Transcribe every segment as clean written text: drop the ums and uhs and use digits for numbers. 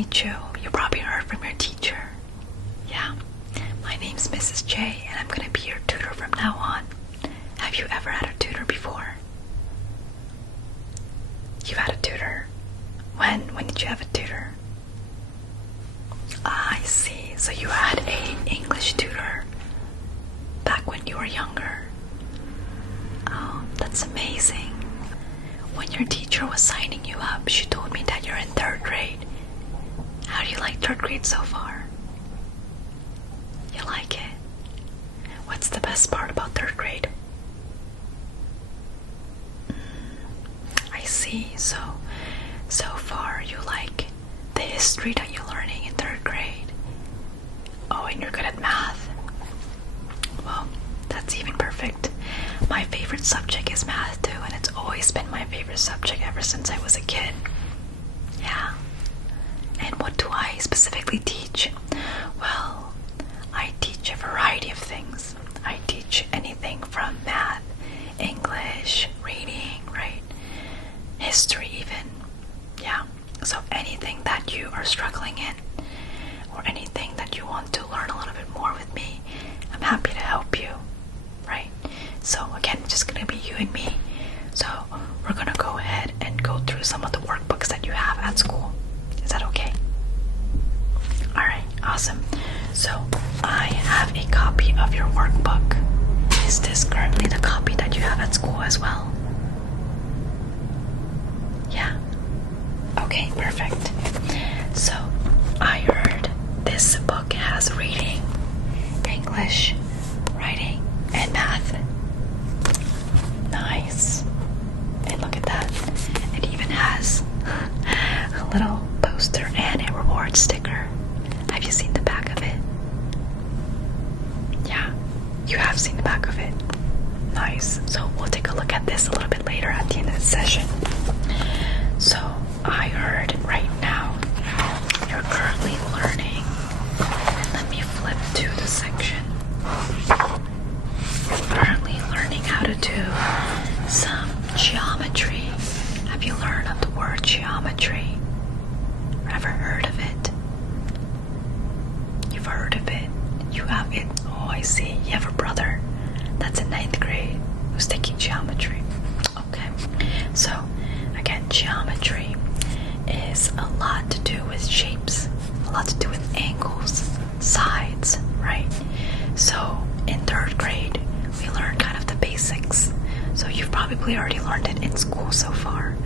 meet you. You probably heard from your teacher. Yeah, my name's Mrs. J, and I'm gonna be your tutor from now on. Have you ever had a tutor before? You've had a tutor? When? When did you have a tutor? I see. So you had a English tutor back when you were younger. Oh, that's amazing. When your teacher was signing you up, she told me that you're in 3rd grade. How do you like 3rd grade so far? You like it? What's the best part about 3rd grade? I see. So far you like the history that you're learning in 3rd grade. Oh, and you're good at math. Well, that's even perfect. My favorite subject is math too, and it's always been my favorite subject ever since I was a kid. Yeah. And what do I specifically teach? Well, I teach a variety of things. I teach anything from math, English, reading, right? History even. Yeah. So anything that you are struggling in, or anything that you want to learn a little bit more with me, I'm happy to help you, right? So again, it's just gonna be you and me. So we're gonna go ahead and go through some of the workbooks that you have at school. Is that okay? Alright, awesome. So I have a copy of your workbook. Is this currently the copy that you have at school as well? Yeah. Okay, perfect. So I heard this book has reading, English, writing, and math. Nice. And look at that. It even has a little poster and a reward sticker. Have you seen the back of it? Yeah, you have seen the back of it. Nice. So we'll take a look at this a little bit later at the end of the session. So I heard right now you're currently learning. Let me flip to the section. You're currently learning how to do some geometry. Have you learned of the word geometry? Ever heard of it? You've heard of it. You have it. Oh, I see. You have a brother that's in 9th grade who's taking geometry. Okay. So, again, geometry is a lot to do with shapes, a lot to do with angles, sides, right? So, in 3rd grade, we learn kind of the basics. So you've probably already learned it in school so far.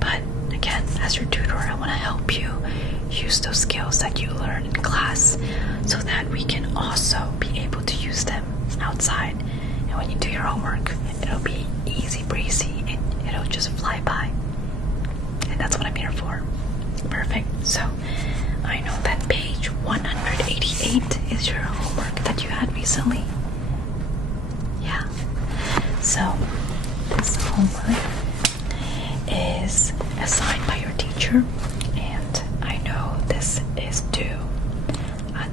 But again, as your tutor, I want to help you use those skills that you learn in class so that we can also be able to use them outside. And when you do your homework, it'll be easy breezy and it'll just fly by. And that's what I'm here for. Perfect. So I know that page 188 is your homework that you had recently. Yeah. So this homework is assigned by your teacher, and I know this is due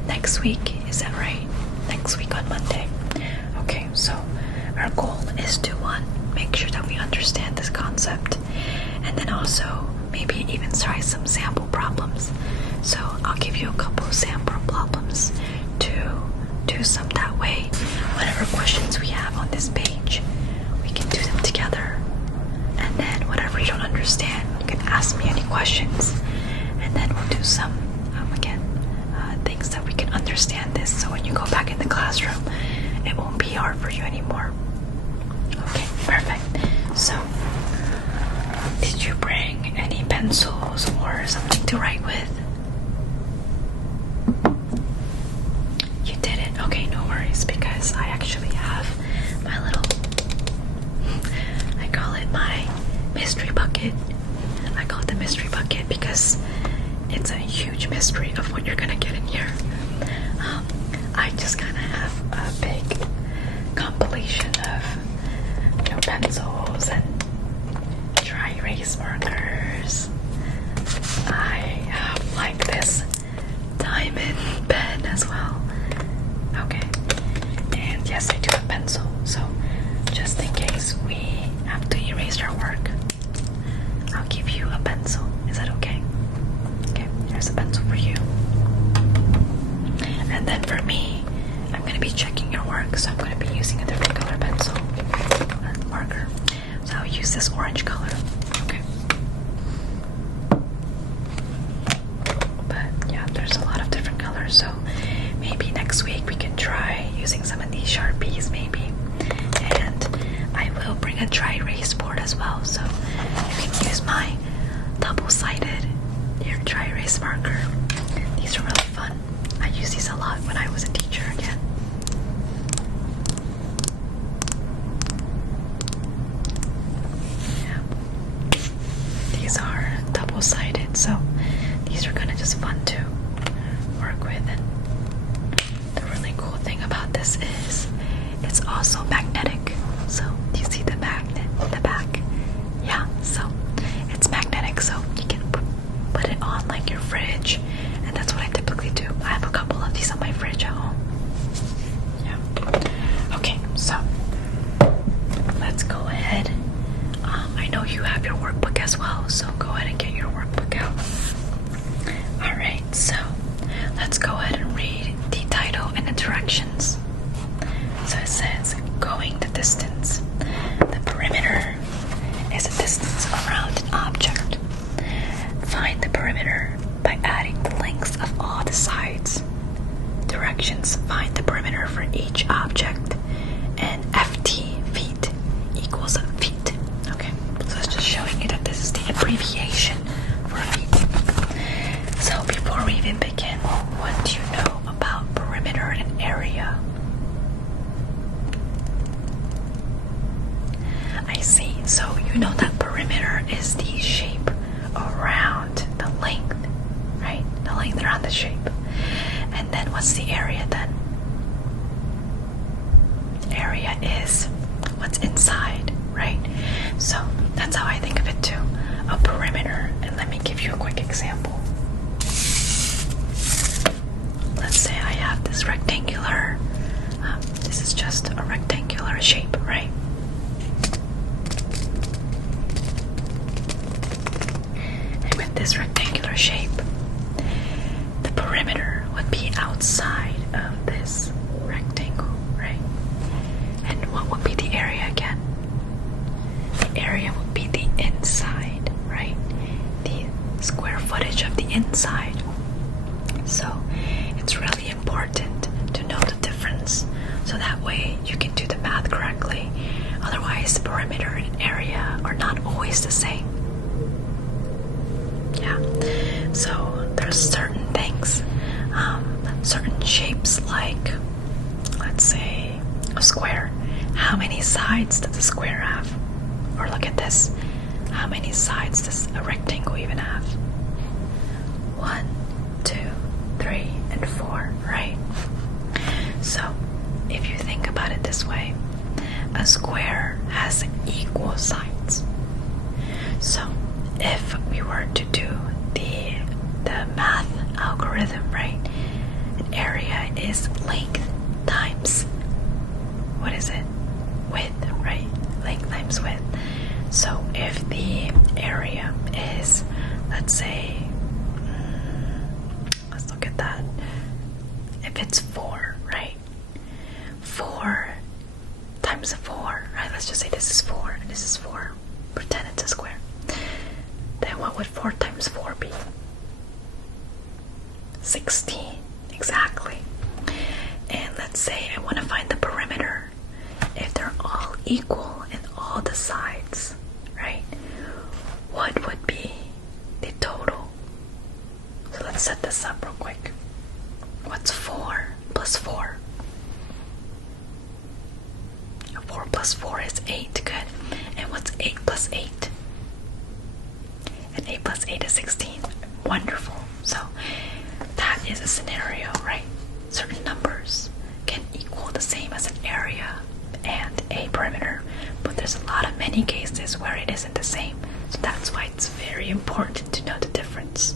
next week. Is that right? Next week on Monday. Okay, so our goal is to make sure that we understand this concept, and then also maybe even try some sample problems. So I'll give you a couple of sample problems to do some that way. Whatever questions we have on this page, we can do them together. And then whatever you don't understand, you can ask me any questions. And then we'll do some, things that we can understand this. So when you go back in the classroom, it won't be hard for you anymore. Okay, perfect. So, did you bring any pencils or something to write with? You didn't? Okay, no worries, because I actually have my little, I call it my mystery bucket. I call it the mystery bucket because it's a huge mystery of what you're gonna get in here. I just kind of have a big compilation of pencils and dry erase markers. I have like this diamond pen as well. Okay, and yes, I do have pencil, so just in case we have to erase our work, I'll give you a pencil. Is that okay? Okay, here, customize a pencil for you. And then for me, I'm going to be checking your work, so I'm going to be using a different color pencil marker. So I'll use this orange color. Okay. But yeah, there's a lot of different colors, so maybe next week we can try using some of these Sharpies maybe. And I will bring a dry erase board as well, so you can use my double-sided dry erase marker. These are really fun. I used these a lot when I was a teacher again. Yeah. These are double-sided, so these are kind of just fun to work with. And the really cool thing about this is it's also magnetic. So do you see the magnet in the back? Yeah, so it's magnetic, so you can put it on like your fridge, and that's what I typically do. I have a couple of these on my fridge at home. Yeah. Okay, so let's go ahead. I know you have your workbook as well, so go ahead and get your workbook out. Alright, so let's go ahead and read the title and the directions. So it says, going the distance. The perimeter is a distance around an object. Find the perimeter by adding the lengths of all the sides. Directions: find the perimeter for each object, and FT, feet, equals feet. Okay, so it's just showing you that this is the abbreviation for feet. So before we even begin, what do you know about perimeter and area? I see. So you know that perimeter is the shape around the length, right? The length around the shape. And then what's the area then? Area is what's inside, right? So that's how I think of it too. A perimeter. And let me give you a quick example. Let's say I have this rectangular, this is just a rectangular shape, right? And with this rectangular shape, the perimeter would be outside of this rectangle, right? And what would be the area again? The area would be the inside, right? The square footage of the inside. So it's really important to know the difference, so that way you can do the math correctly. Otherwise, perimeter and area are not always the same. Yeah, so there's certain things, certain shapes, like let's say a square. How many sides does a square have? Or look at this, how many sides does a rectangle even have? 1, 2, 3, and 4, right? So if you think about it this way, a square has equal sides. So if we were to do the math algorithm, right, an area is length times, what is it? Width, right? Length times width. So if the area is, let's say, let's look at that. If it's 4, right? 4 times 4, right? Let's just say this is 4 and this is 4. Pretend it's a square. Then what would 4 times 4 be? 16, exactly. And let's say I want to find the perimeter. If they're all equal in all the sides, right? What would be the total? So let's set this up real quick. What's 4 plus 4? 4 plus 4 is 8, good. And what's 8 plus 8? And 8 plus 8 is 16. Wonderful. So that is a scenario, right? Certain numbers can equal the same as an area and a perimeter, but there's a lot of many cases where it isn't the same. So that's why it's very important to know the difference.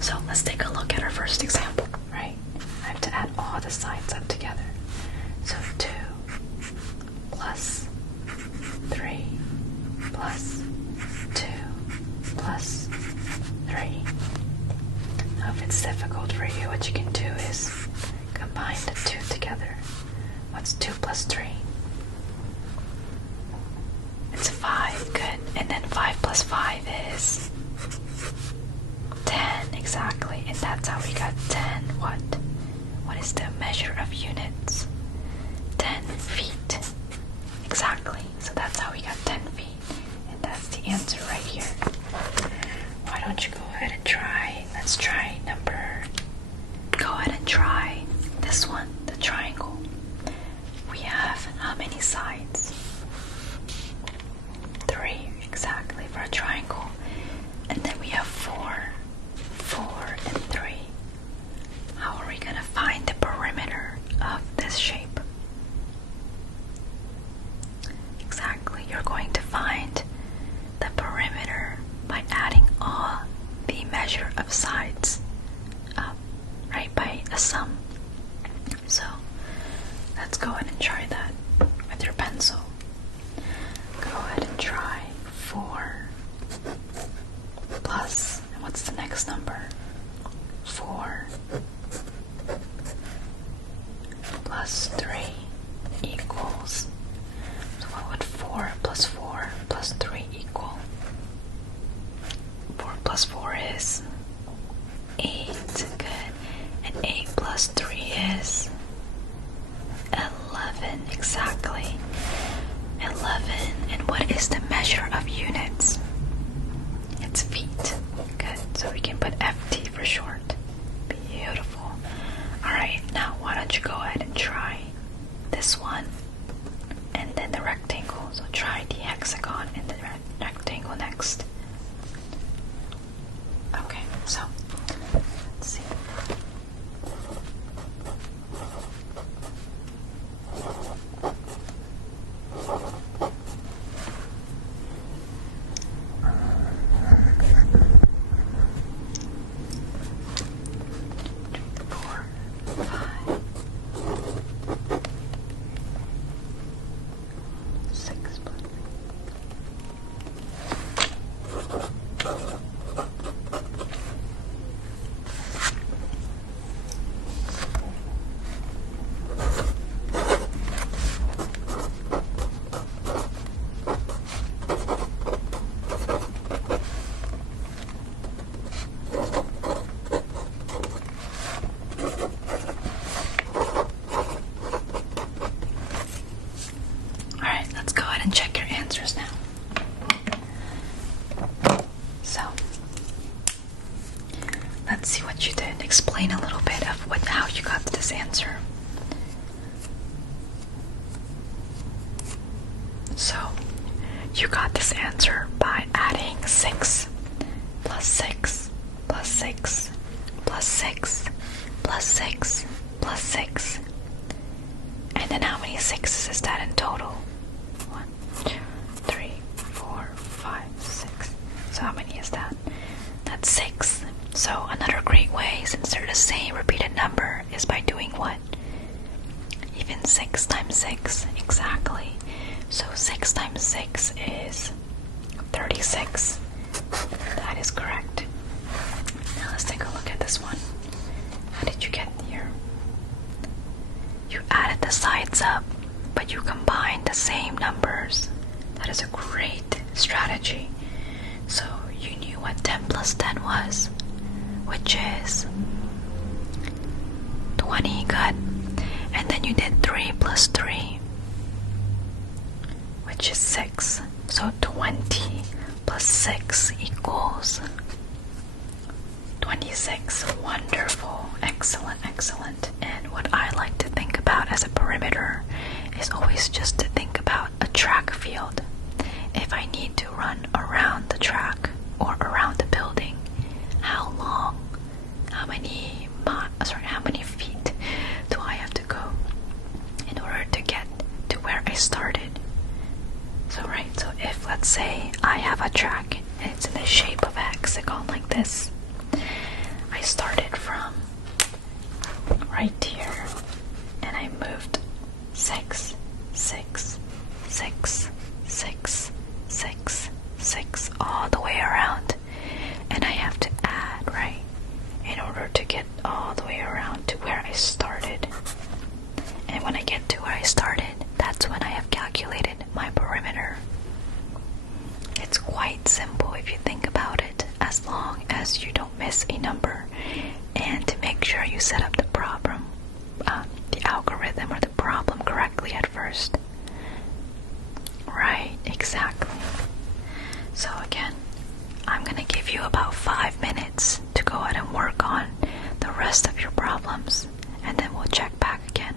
So let's take a look at our first example, right? I have to add all the sides up together. So 2 plus 3 plus 2 plus 3 Now if it's difficult for you, what you can do is combine the two together. What's 2 plus 3? It's 5, good. And then 5 plus 5 is 10, exactly. And that's how we got 10. What is the measure of units? 10 feet. Exactly. So that's how we got 10 feet. And that's the answer right here. Why don't you go ahead and try? Let's try number. Go ahead and try this one, the triangle. We have how many sides? 3, exactly, for a triangle. And then we have 4, and 3. How are we going to find the perimeter of this shape? Exactly, you're going to find the perimeter by adding all the measure of sides up, right, by a sum. So let's go ahead and try that with your pencil. Go ahead and try 4 plus, and what's the next number? 4 plus 3 equals, so what would 4 plus 4 plus 3 equal? 4 plus 4 is 8, good. And 8 plus 3 is 11, exactly. 11, and what is the measure of units? It's feet. Good, so we can put FT for short. Beautiful. Alright, now why don't you go ahead and try this one and then the rectangle. So try the hexagon and the rectangle next. Okay, so let's see. And check your answers now. So let's see what you did. Explain a little bit of how you got to this answer. So you got this answer by adding 6 plus 6 plus 6 plus 6 plus 6 plus 6. And then how many 6s is that in total? 1, 2, 3, 4, 5, 6. So how many is that? That's 6. So another great way, since they're the same repeated number, is by doing what? Even 6 times 6, exactly. So 6 times 6 is 36. That is correct. Now let's take a look at this one. How did you get here? You added the sides up, but you combined the same numbers. That is a great strategy. So you knew what 10 plus 10 was, which is 20, good. And then you did 3 plus 3, which is 6. So 20 plus 6 equals 26. Wonderful. Excellent, excellent. And what I like to think about as a perimeter is always just to think about a track field. If I need to run around the track or around the building, how long, how many feet do I have to go in order to get to where I started? So if let's say I have a track and it's in the shape of a hexagon like this, I started from right here and I moved 6, 6, 6, 6, 6, 6 all the way around, and I have to add, right, in order I started. And when I get to where I started, that's when I have calculated my perimeter. It's quite simple if you think about it, as long as you don't miss a number. And to make sure you set up the problem, the algorithm or the problem correctly at first. Right, exactly. So again, I'm gonna give you about 5 minutes to go ahead and work on the rest of your problems, and then we'll check back again.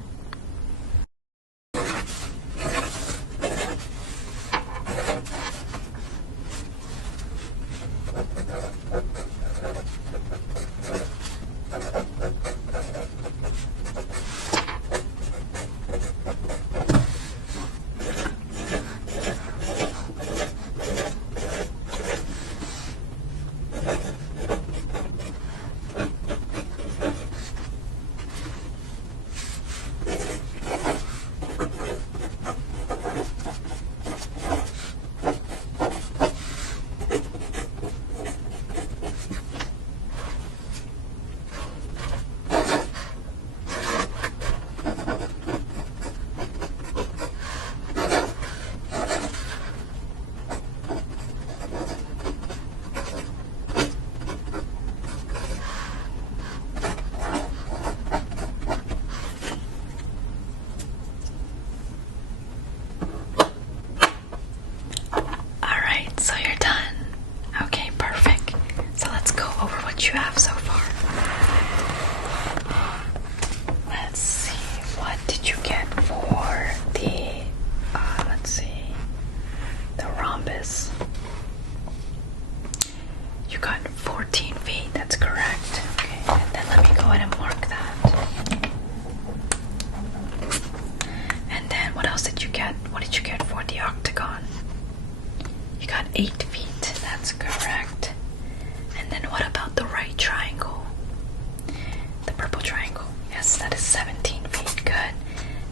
You have so far. Let's see, what did you get for the the rhombus? You got 14 feet, that's correct. Okay, and then let me go ahead and mark that. And then what else did you get? What did you get for the octagon? You got 8 feet, that's correct. And then what about the right triangle? The purple triangle. Yes, that is 17 feet. Good.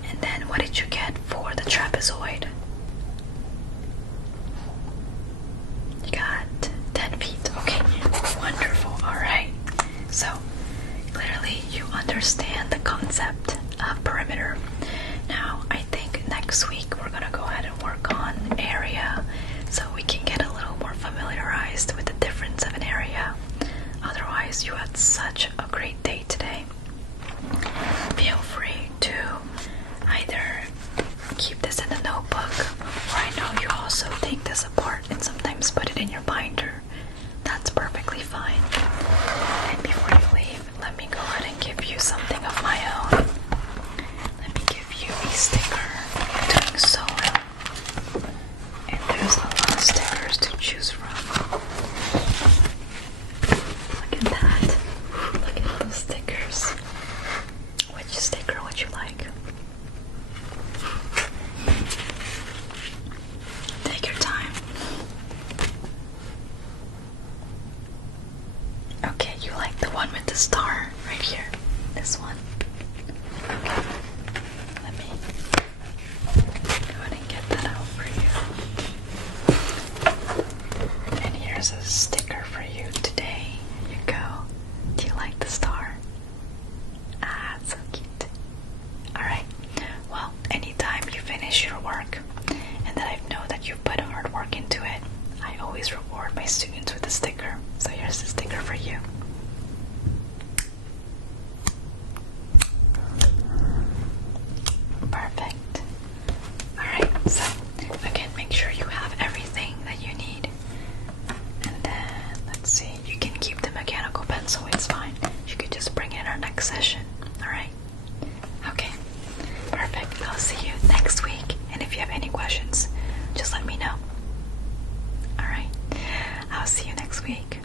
And then what did you get for the trapezoid? You got 10 feet. Okay, wonderful. Alright. So, clearly you understand the concept of perimeter. Now, I think next week we're going to go ahead and work on area so we can get a little more familiarized with the difference of an area. Otherwise, you had such a great day today. Feel free to either keep this in the notebook, or I know you also take this apart and sometimes put it in your binder. That's perfectly fine. And before you leave, let me go ahead and give you something of my own. Let me give you a sticker. You're doing so well. And there's a lot of stickers to choose from. Look at that. Look at those stickers. Which sticker would you like? Take your time. Okay, you like the one with the star right here. This one. Okay. Let me go ahead and get that out for you. And here's a sticker for you today. Here you go. Do you like the star? Ah, so cute. Alright. Well, anytime you finish your work and that I know that you've put hard work into it, I always reward my students with a sticker. So here's the sticker for you. Perfect. Alright, so again, make sure you have everything that you need. And then, let's see, you can keep the mechanical pencil, it's fine. You could just bring it in our next session. Alright? Okay, perfect. I'll see you next week. And if you have any questions, just let me know. Alright, I'll see you next week.